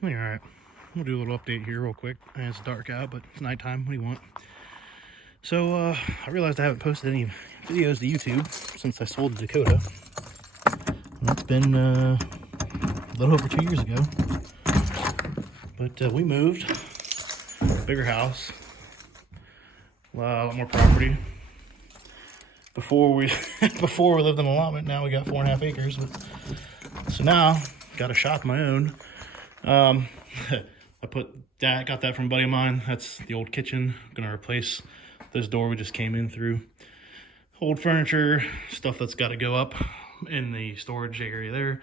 All right, we'll do a little update here real quick. It's dark out, but it's nighttime. What do you want? So I realized I haven't posted any videos to YouTube since I sold the Dakota. That's been a little over 2 years ago. But we moved, bigger house, a lot more property. Before we lived in an allotment. Now we got 4.5 acres. But, so now got a shop of my own. I got that from a buddy of mine. That's the old kitchen. I'm gonna replace this door we just came in through. Old furniture, stuff that's got to go up in the storage area there.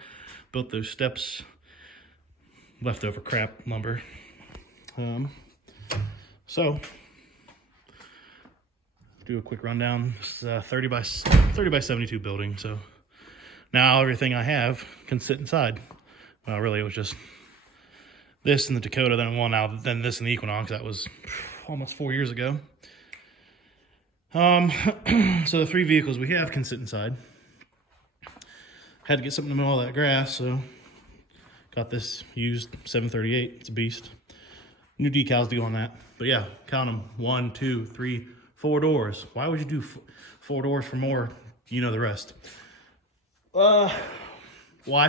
Built those steps, leftover crap lumber. So do a quick rundown. It's a 30 by 72 building. So now everything I have can sit inside. Well, really, it was just this and the Dakota, then this and the Equinox. That was almost 4 years ago. So the 3 vehicles we have can sit inside. Had to get something in the middle of that grass, so got this used 738. It's a beast. New decals to go on that. But yeah, count them. 1, 2, 3, 4 doors. Why would you do 4 doors for more? You know the rest. Why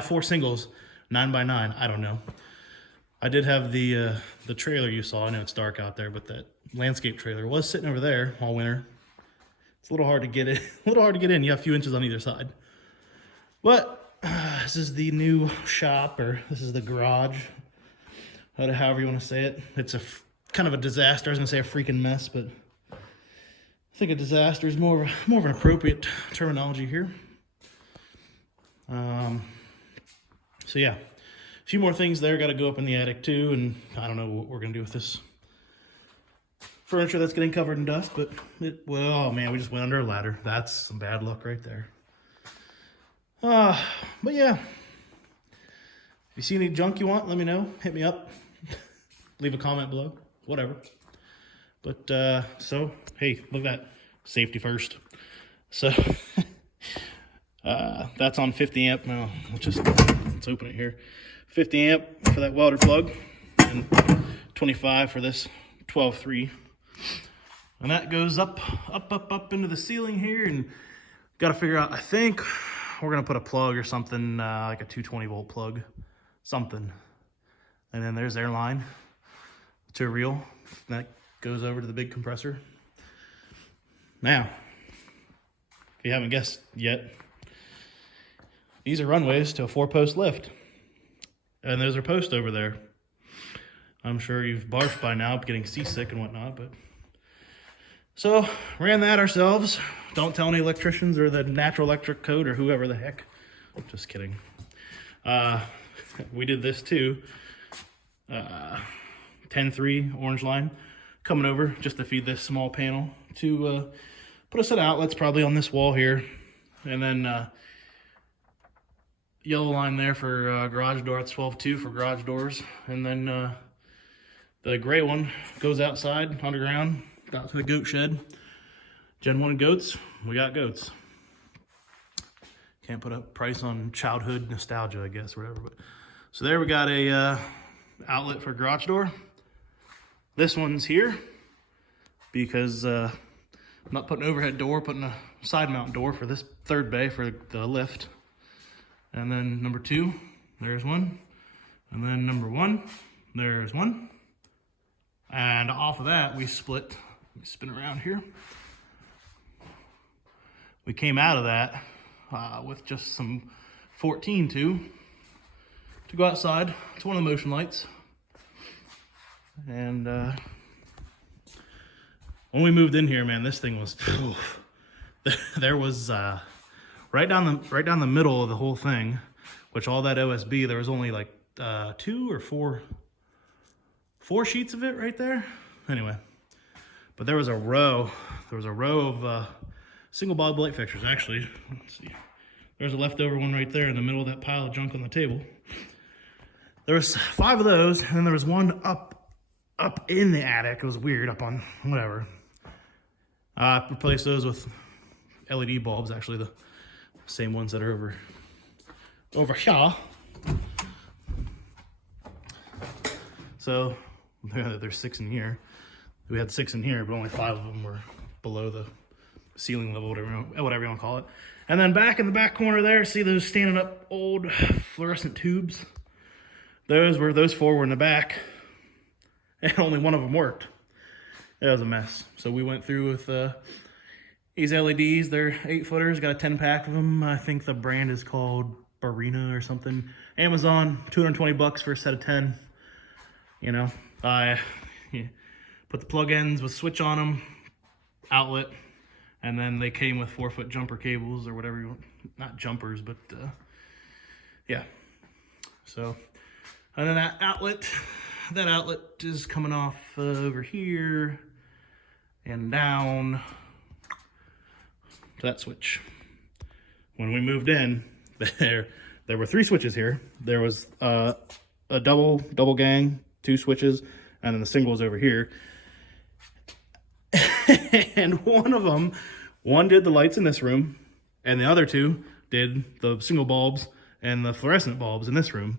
4 singles? 9 by 9. I don't know. I did have the trailer you saw. I know it's dark out there, but that landscape trailer was sitting over there all winter. It's a little hard to get it. A little hard to get in. You have a few inches on either side. But this is the new shop, or this is the garage. However you want to say it. It's kind of a disaster. I was gonna say a freaking mess, but I think a disaster is more of an appropriate terminology here. So yeah, a few more things there. Got to go up in the attic too, and I don't know what we're gonna do with this furniture that's getting covered in dust. But oh man, we just went under a ladder. That's some bad luck right there. But yeah, if you see any junk you want, let me know. Hit me up. Leave a comment below. Whatever. But so hey, look at that. Safety first. So that's on 50 amp. Now let's open it here. 50 amp for that welder plug, and 25 for this 12.3. And that goes up into the ceiling here, and got to figure out, I think we're gonna put a plug or something, like a 220 volt plug, something. And then there's their line to a reel that goes over to the big compressor. Now, if you haven't guessed yet, these are runways to a 4-post lift. And there's our post over there. I'm sure you've barfed by now, getting seasick and whatnot, but. So, ran that ourselves. Don't tell any electricians or the Natural Electric Code or whoever the heck. Just kidding. We did this too. 10.3 orange line coming over just to feed this small panel to put a set of outlets probably on this wall here. And then yellow line there for garage door. It's 12.2 for garage doors. And then the gray one goes outside, underground, out to the goat shed. Gen 1 goats, we got goats. Can't put a price on childhood nostalgia, I guess, whatever. But so there we got a outlet for garage door. This one's here because I'm not putting an overhead door, putting a side mount door for this 3rd bay for the lift. And then number 2, there's one. And then number 1, there's one. And off of that, we split. Let me spin around here. We came out of that with just some 14.2 to go outside. It's one of the motion lights. And when we moved in here, man, this thing was, there was right down the middle of the whole thing, which all that OSB, there was only like 2 or 4 sheets of it right there. Anyway, but there was a row of single bob light fixtures. Actually, let's see. There's a leftover one right there in the middle of that pile of junk on the table. There was 5 of those, and then there was one up in the attic. It was weird, up on whatever. Replaced those with LED bulbs, actually the same ones that are over here. So there's 6 in here. We had 6 in here, but only 5 of them were below the ceiling level, whatever you want to call it. And then back in the back corner there, see those standing up old fluorescent tubes? Those 4 were in the back, and only one of them worked. It was a mess. So we went through with these LEDs. They're 8-footers, got a 10-pack of them. I think the brand is called Barina or something. Amazon, $220 for a set of 10. You know, I put the plug-ins with switch on them, outlet, and then they came with 4-foot jumper cables or whatever you want. Not jumpers, but yeah. So, and then that outlet is coming off over here and down to that switch. When we moved in, there were 3 switches here. There was a double gang, 2 switches, and then the single was over here. And one did the lights in this room, and the other 2 did the single bulbs and the fluorescent bulbs in this room.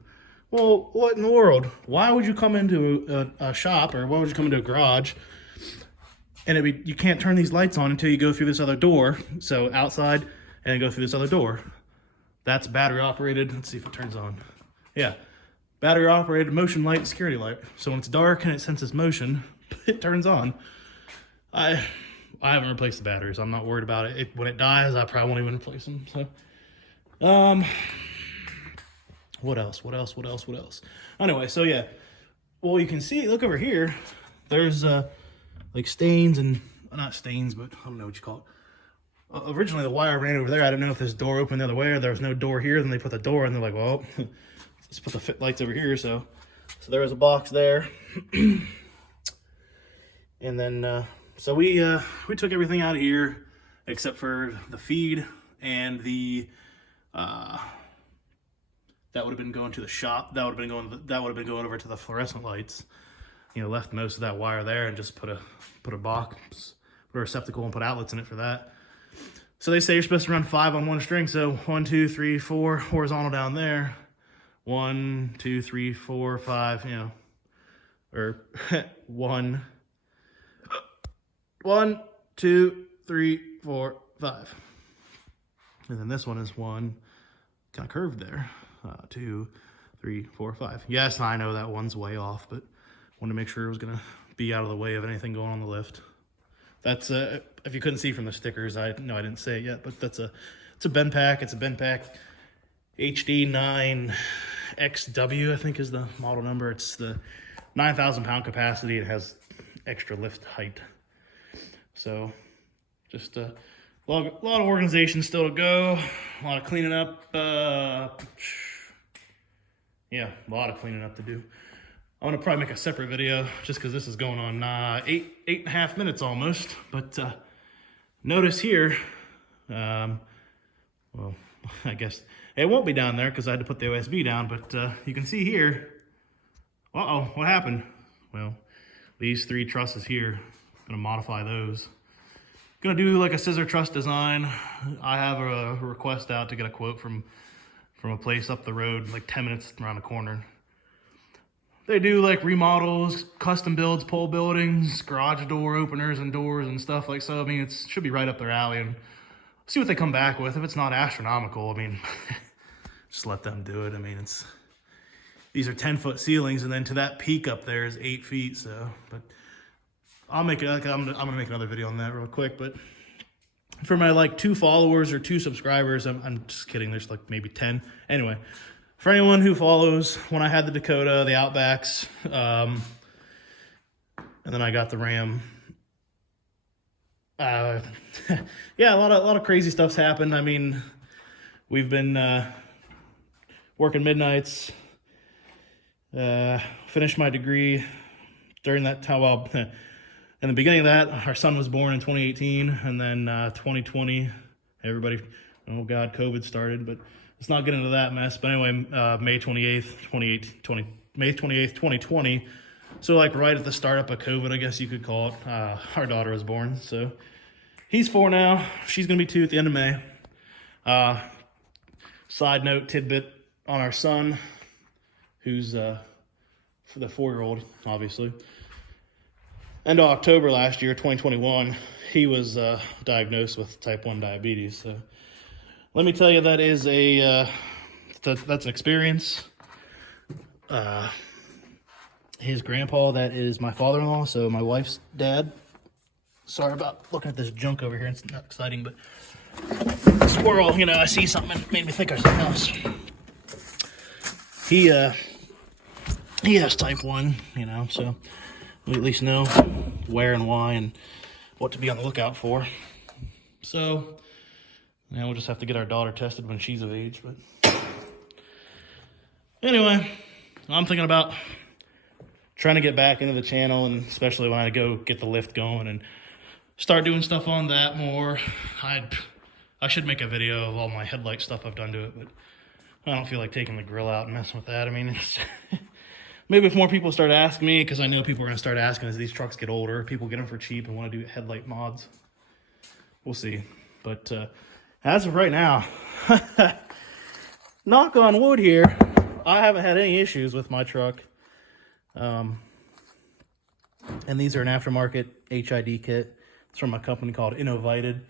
Well, what in the world? Why would you come into a shop, or why would you come into a garage, and you can't turn these lights on until you go through this other door, so outside, and then go through this other door. That's battery operated. Let's see if it turns on. Yeah, battery operated motion light, security light. So when it's dark and it senses motion, it turns on. I haven't replaced the batteries. I'm not worried about it. When it dies, I probably won't even replace them. So, what else? Anyway, so yeah. Well, you can see, look over here. There's like stains and, not stains, but I don't know what you call it. Originally the wire ran over there. I didn't know if this door opened the other way or there was no door here. Then they put the door and they're like, well, let's put the fit lights over here. So there was a box there. And then, so we took everything out of here except for the feed and the, that would have been going to the shop. That would have been going over to the fluorescent lights. You know, left most of that wire there and just put a box, put a receptacle and put outlets in it for that. So they say you're supposed to run 5 on 1 string. So 1, 2, 3, 4 horizontal down there. 1, 2, 3, 4, 5. You know, or 1, 2, 3, 4, 5. And then this one is 1, kind of curved there. 2, 3, 4, 5. Yes, I know that one's way off, but wanted to make sure it was gonna be out of the way of anything going on the lift. That's if you couldn't see from the stickers, I didn't say it yet, but it's a Benpack. It's a Benpack HD9XW, I think is the model number. It's the 9,000 pound capacity. It has extra lift height. So just a lot of organization still to go. A lot of cleaning up. Yeah, a lot of cleaning up to do. I'm gonna probably make a separate video just because this is going on 8.5 minutes almost. But notice here, well, I guess it won't be down there because I had to put the OSB down. But you can see here. What happened? Well, these 3 trusses here. Gonna modify those. Gonna do like a scissor truss design. I have a request out to get a quote from a place up the road, like 10 minutes around the corner. They do like remodels, custom builds, pole buildings, garage door openers and doors and stuff like so. I mean, it should be right up their alley, and see what they come back with. If it's not astronomical, I mean, just let them do it. I mean, these are 10-foot ceilings, and then to that peak up there is 8 feet. So, but I'll make it. I'm gonna make another video on that real quick. But for my like 2 followers or 2 subscribers, I'm just kidding. There's like maybe 10. Anyway. For anyone who follows, when I had the Dakota, the Outbacks, and then I got the Ram, yeah, a lot of crazy stuff's happened. I mean, we've been working midnights, finished my degree during that time. Well, in the beginning of that, our son was born in 2018, and then 2020, everybody, oh God, COVID started, but let's not get into that mess. But anyway, May 28th, 2020. So like right at the startup of COVID, I guess you could call it, our daughter was born. So he's 4 now. She's going to be 2 at the end of May. Side note tidbit on our son, who's for the 4-year-old, obviously. End of October last year, 2021, he was diagnosed with type 1 diabetes. So let me tell you, that is that's an experience. His grandpa, that is my father-in-law, so my wife's dad. Sorry about looking at this junk over here. It's not exciting, but squirrel, you know, I see something that made me think of something else. He has type 1, you know, so we at least know where and why and what to be on the lookout for. So, yeah, we'll just have to get our daughter tested when she's of age. But anyway, I'm thinking about trying to get back into the channel, and especially when I go get the lift going and start doing stuff on that more. I should make a video of all my headlight stuff I've done to it, but I don't feel like taking the grill out and messing with that. I mean, it's maybe if more people start asking me, because I know people are going to start asking as these trucks get older, people get them for cheap and want to do headlight mods. We'll see. But as of right now, knock on wood here, I haven't had any issues with my truck. And these are an aftermarket HID kit. It's from a company called Innovited.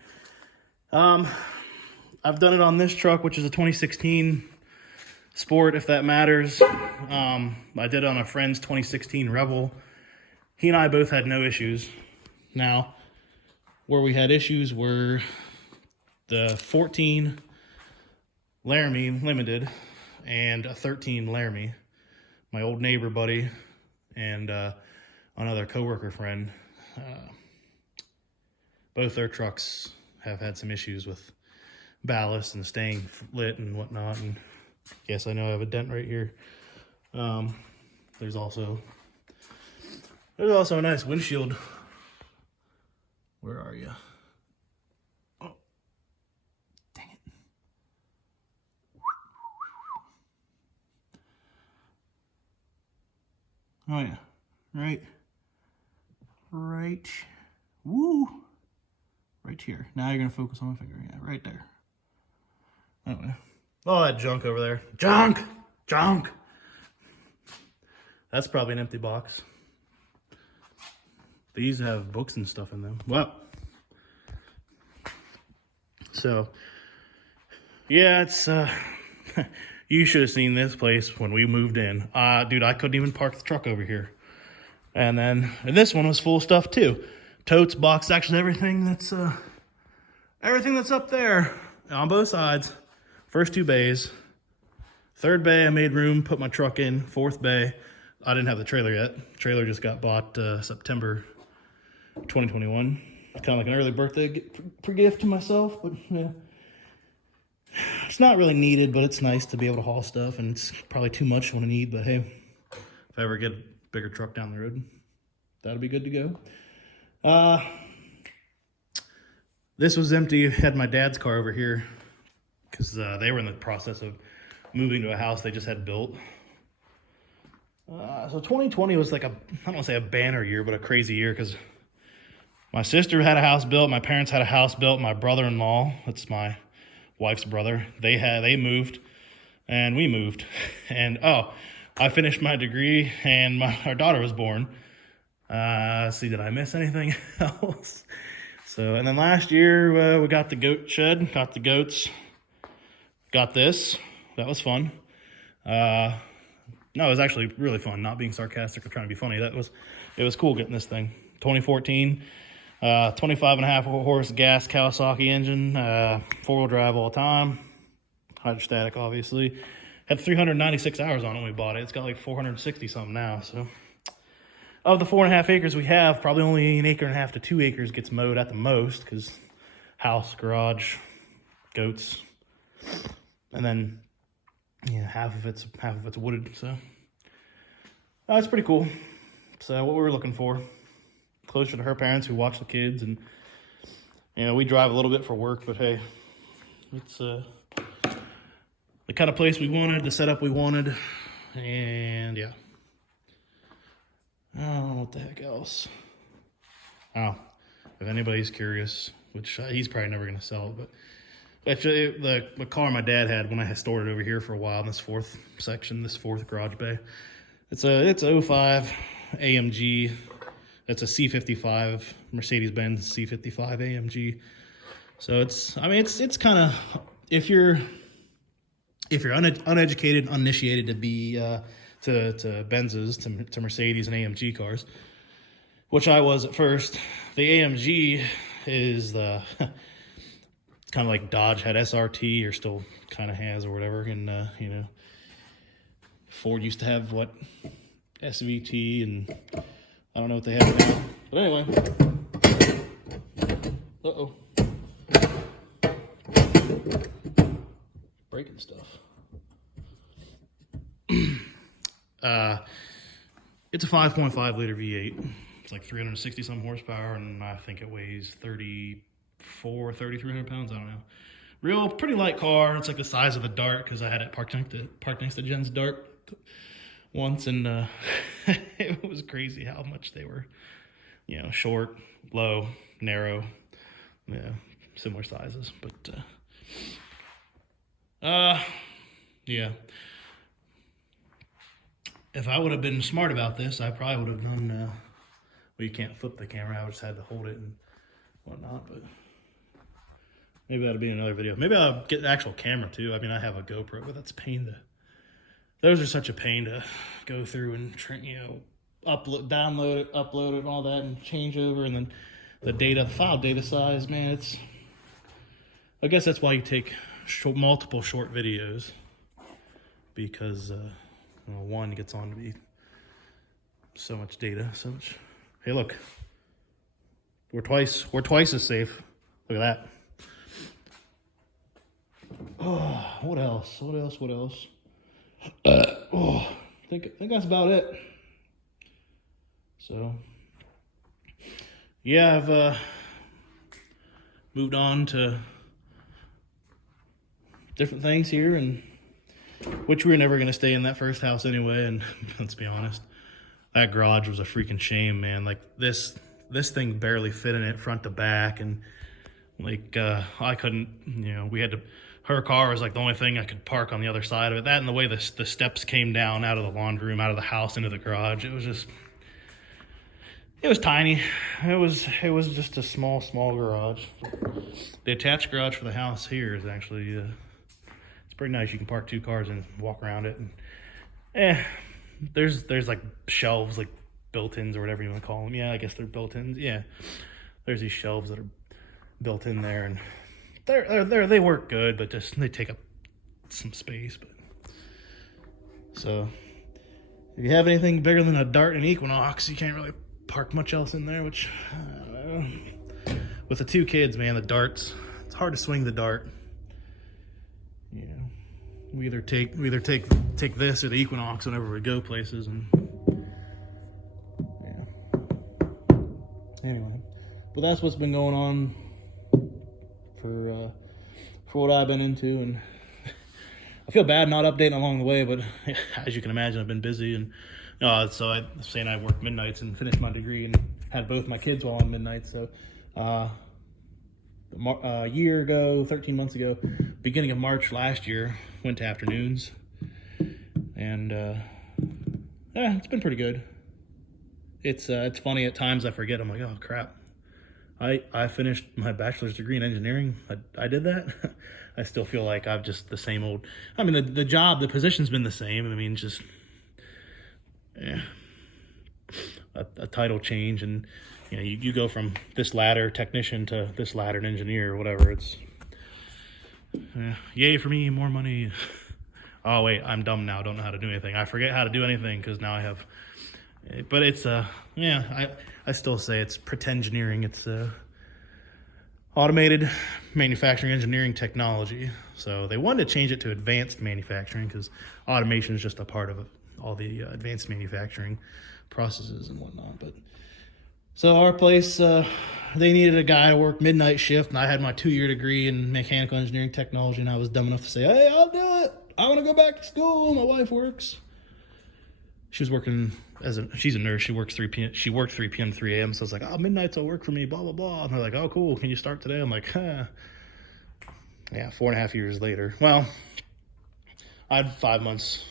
I've done it on this truck, which is a 2016 Sport, if that matters. I did it on a friend's 2016 Rebel. He and I both had no issues. Now, where we had issues were the 14 Laramie Limited and a 13 Laramie. My old neighbor buddy and another coworker friend, both their trucks have had some issues with ballast and staying lit and whatnot. And yes, I know I have a dent right here. There's also a nice windshield. Where are you? Oh, dang it. Oh yeah, right, woo, right here. Now you're gonna focus on my finger, yeah, right there. Anyway, all that junk over there, junk. That's probably an empty box. These have books and stuff in them. Well, so yeah, it's you should have seen this place when we moved in. Dude, I couldn't even park the truck over here. And this one was full of stuff too. Totes, box sections, everything that's up there on both sides. First 2 bays. 3rd bay, I made room, put my truck in. 4th bay, I didn't have the trailer yet. Trailer just got bought September 2021. Kind of like an early birthday gift to myself, but yeah. It's not really needed, but it's nice to be able to haul stuff, and it's probably too much when I need, but hey, if I ever get a bigger truck down the road, that'll be good to go. This was empty. Had my dad's car over here because they were in the process of moving to a house they just had built. So 2020 was like I don't want to say a banner year, but a crazy year, because my sister had a house built, my parents had a house built, my brother-in-law, that's my wife's brother, they moved, and we moved. And I finished my degree, and our daughter was born. See, did I miss anything else? So, and then last year, we got the goat shed, got the goats, got this. That was fun. No, it was actually really fun, not being sarcastic or trying to be funny. It was cool getting this thing. 2014, 25.5 horse gas Kawasaki engine, 4-wheel drive all time, hydrostatic obviously. Had 396 hours on it when we bought it. It's got like 460 something now. So of the 4.5 acres we have, probably only 1.5 acres to 2 acres gets mowed at the most, because house, garage, goats, and then yeah, half of it's wooded. So that's pretty cool. So what we were looking for, closer to her parents who watch the kids, and you know, we drive a little bit for work, but hey, it's the kind of place we wanted, the setup we wanted, and yeah. I don't know what the heck else. Oh, if anybody's curious, which he's probably never going to sell it, but actually the car my dad had when I had stored it over here for a while in this 4th section, this 4th garage bay, It's a 05 AMG. It's a C55, Mercedes-Benz C55 AMG. So it's kind of, if you're uneducated, uninitiated to be to Benzes, to Mercedes and AMG cars, which I was at first. The AMG is the kind of like Dodge had SRT, or still kind of has, or whatever. And you know, Ford used to have what, SVT, and I don't know what they have now. But anyway, breaking stuff. It's a 5.5 liter V8. It's like 360 some horsepower, and I think it weighs 3,300 pounds. I don't know. Pretty light car. It's like the size of the Dart, because I had it parked next to Jen's Dart once, and it was crazy how much they were, you know, short, low, narrow, yeah, similar sizes. But yeah. If I would have been smart about this, I probably would have done, well, you can't flip the camera, I just had to hold it and whatnot, but maybe that'll be another video. Maybe I'll get the actual camera too. I mean, I have a GoPro, but that's a pain to, those are such a pain to go through and, you know, download it, upload it, and all that, and change over, and then the file data size, man, I guess that's why you take multiple short videos, because, you know, one gets on to be so much data, so much. Hey, look, we're twice as safe. Look at that. Oh, what else? I think that's about it. So, yeah, I've moved on to different things here, and which we were never going to stay in that first house anyway. And let's be honest, that garage was a freaking shame, man. Like this thing barely fit in it front to back, and like I couldn't, you know, we had to, her car was like the only thing I could park on the other side of it. That and the way the steps came down out of the laundry room, out of the house into the garage, it was tiny. It was just a small garage. The attached garage for the house here is actually it's pretty nice. You can park 2 cars and walk around it, and there's like shelves, like built-ins or whatever you want to call them. Yeah, I guess they're built-ins. Yeah, there's these shelves that are built in there, and they work good, but just they take up some space. But so if you have anything bigger than a Dart and Equinox, you can't really park much else in there, which with the 2 kids, man, the Darts, it's hard to swing the Dart. You know, we either take this or the Equinox whenever we go places, and yeah. Anyway, but that's what's been going on for what I've been into, and I feel bad not updating along the way, but as you can imagine, I've been busy, and so I worked midnights and finished my degree and had both my kids while on midnights. So a year ago, 13 months ago, beginning of March last year, went to afternoons, and yeah, it's been pretty good. It's funny at times. I forget. I'm like, oh crap, I finished my bachelor's degree in engineering. I did that. I still feel like I've just the same old. I mean, the position's been the same. I mean, just yeah, a title change, and you know, you go from this ladder technician to this ladder engineer or whatever. It's yay for me, more money. Oh wait, I'm dumb now. Don't know how to do anything. I forget how to do anything because now I have. But it's yeah, I still say it's pretengineering. It's automated manufacturing engineering technology. So they wanted to change it to advanced manufacturing because automation is just a part of all the advanced manufacturing processes and whatnot. But so our place, they needed a guy to work midnight shift, and I had my 2-year degree in mechanical engineering technology, and I was dumb enough to say, hey, I'll do it. I want to go back to school. My wife works. She was working she's a nurse. She works 3 p.m. She worked 3 p.m. 3 a.m. So I was like, oh, midnights will work for me, blah, blah, blah. And they're like, oh, cool. Can you start today? I'm like, huh. Yeah, 4.5 years later. Well, I had 5 months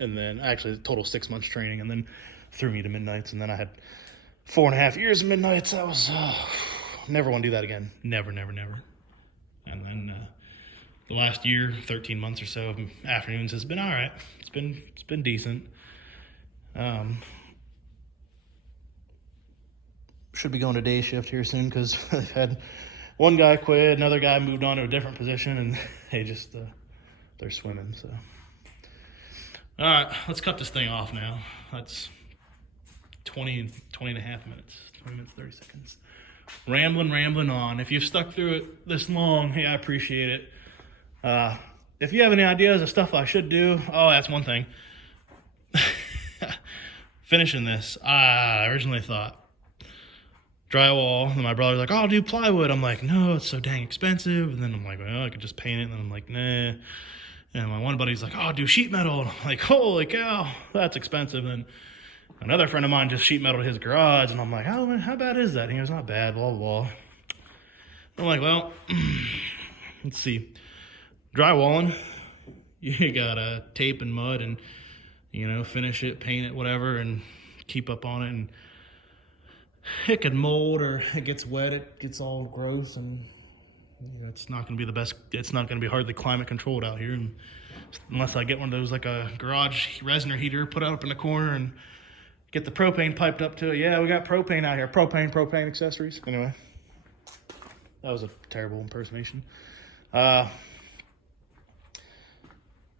and then actually total 6 months training, and then threw me to midnights, and then I had 4.5 years of midnights. That was never want to do that again. Never, never, never. And then the last year, 13 months or so of afternoons has been all right. It's been decent. Should be going to day shift here soon because I've had one guy quit, another guy moved on to a different position, and they just they're swimming. So, all right, let's cut this thing off now. That's 20 and a half minutes, 20 minutes, 30 seconds. Rambling on. If you've stuck through it this long, hey, I appreciate it. If you have any ideas of stuff I should do, oh, that's one thing. Finishing this, I originally thought drywall, and my brother's like, oh, I'll do plywood. I'm like, no, it's so dang expensive. And then I'm like, well, I could just paint it. And then I'm like, nah. And my one buddy's like, oh, I'll do sheet metal. And I'm like, holy cow, that's expensive. And another friend of mine just sheet metaled his garage, and I'm like, oh, how bad is that? And he goes, not bad, blah, blah, blah. I'm like, well, let's see. Drywalling, you gotta tape and mud and, finish it, paint it, whatever, and keep up on it. And it could mold, or it gets wet, it gets all gross, and it's not gonna be the best. It's not gonna be hardly climate controlled out here, and unless I get one of those, like a garage resin heater put up in the corner and get the propane piped up to it. Yeah, we got propane out here. Propane accessories. Anyway, that was a terrible impersonation.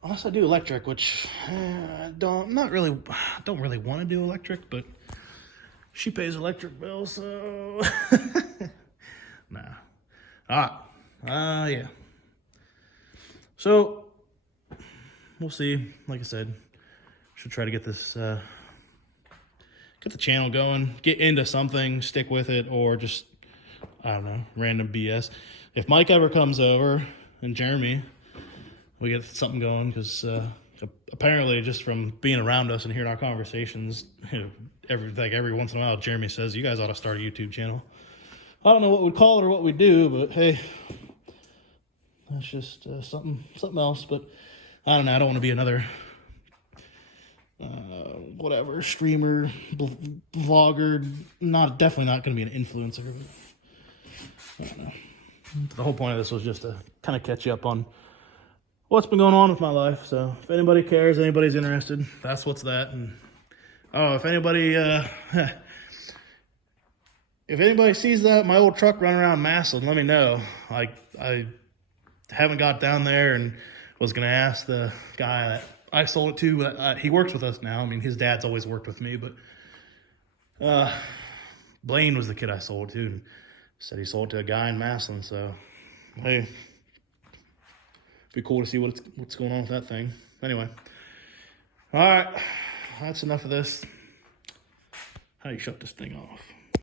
Unless I do electric, which I don't really want to do electric, but she pays electric bill, so nah. All right. Yeah. So we'll see. Like I said, should try to get this, get the channel going, get into something, stick with it, or just, I don't know, random BS. If Mike ever comes over, and Jeremy, we get something going, because apparently just from being around us and hearing our conversations, every once in a while, Jeremy says, you guys ought to start a YouTube channel. I don't know what we'd call it or what we'd do, but hey, that's just something else. But I don't know. I don't want to be another whatever streamer, vlogger. Definitely not going to be an influencer. But I don't know. The whole point of this was just to kind of catch you up on what's been going on with my life. So if anybody cares, anybody's interested, that's what's that. And if anybody sees that my old truck running around Massillon, let me know. I haven't got down there, and was gonna ask the guy that I sold it to. He works with us now. I mean, his dad's always worked with me, but Blaine was the kid I sold it to, and said he sold it to a guy in Massillon. So hey, be cool to see what's going on with that thing. Anyway, all right, that's enough of this. How do you shut this thing off?